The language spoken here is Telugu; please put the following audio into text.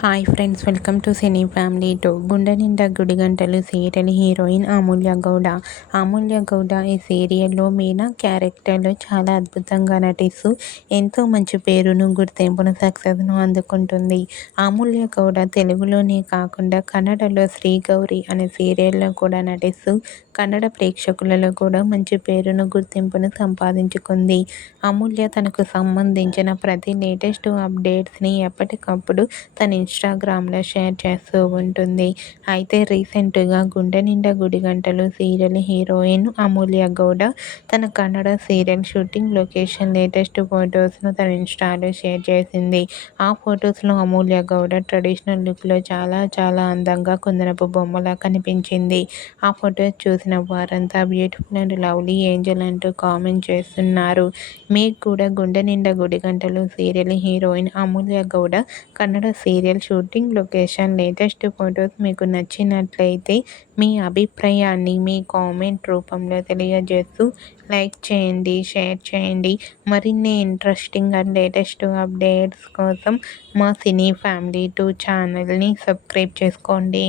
Hi friends, welcome to cine family two. గుండె నిండా గుడిగంటలు సీరియల్ హీరోయిన్ అమూల్య గౌడ. అమూల్య గౌడ ఈ సీరియల్లో మీనా క్యారెక్టర్లో చాలా అద్భుతంగా నటిస్తూ ఎంతో మంచి పేరును, గుర్తింపును, సక్సెస్ను అందుకుంటుంది. అమూల్య గౌడ తెలుగులోనే కాకుండా కన్నడలో శ్రీ గౌరి అనే సీరియల్లో కూడా నటిస్తూ కన్నడ ప్రేక్షకులలో కూడా మంచి పేరును, గుర్తింపును సంపాదించుకుంది. అమూల్య తనకు సంబంధించిన ప్రతి లేటెస్ట్ అప్డేట్స్ని ఎప్పటికప్పుడు తన ఇన్స్టాగ్రామ్లో షేర్ చేస్తూ ఉంటుంది. అయితే రీసెంట్గా గుండె నిండా గుడిగంటలు సీరియల్ హీరోయిన్ అమూల్య గౌడ తన Kannada serial shooting location latest ఫొటోస్ను తన ఇన్స్టాలో షేర్ చేసింది. ఆ ఫొటోస్లో అమూల్య గౌడ ట్రెడిషనల్ లుక్లో చాలా అందంగా కుందనపు బొమ్మలా కనిపించింది. ఆ ఫొటోస్ చూసిన వారంతా బ్యూటిఫుల్ అండ్ లవ్లీ ఏంజల్ అంటూ కామెంట్ చేస్తున్నారు. మీకు కూడా Gunde Ninda Gudigantalu serial heroine Amulya Gowda Kannada serial shooting location latest photos మీకు నచ్చినట్లయితే మీ అభిప్రాయాన్ని మీ కామెంట్ రూపంలో తెలియజేస్తూ లైక్ చేయండి, షేర్ చేయండి. మరిన్ని ఇంట్రెస్టింగ్ అండ్ లేటెస్ట్ అప్డేట్స్ కోసం మా సినీ ఫ్యామిలీ 2 ఛానల్ని సబ్స్క్రైబ్ చేసుకోండి.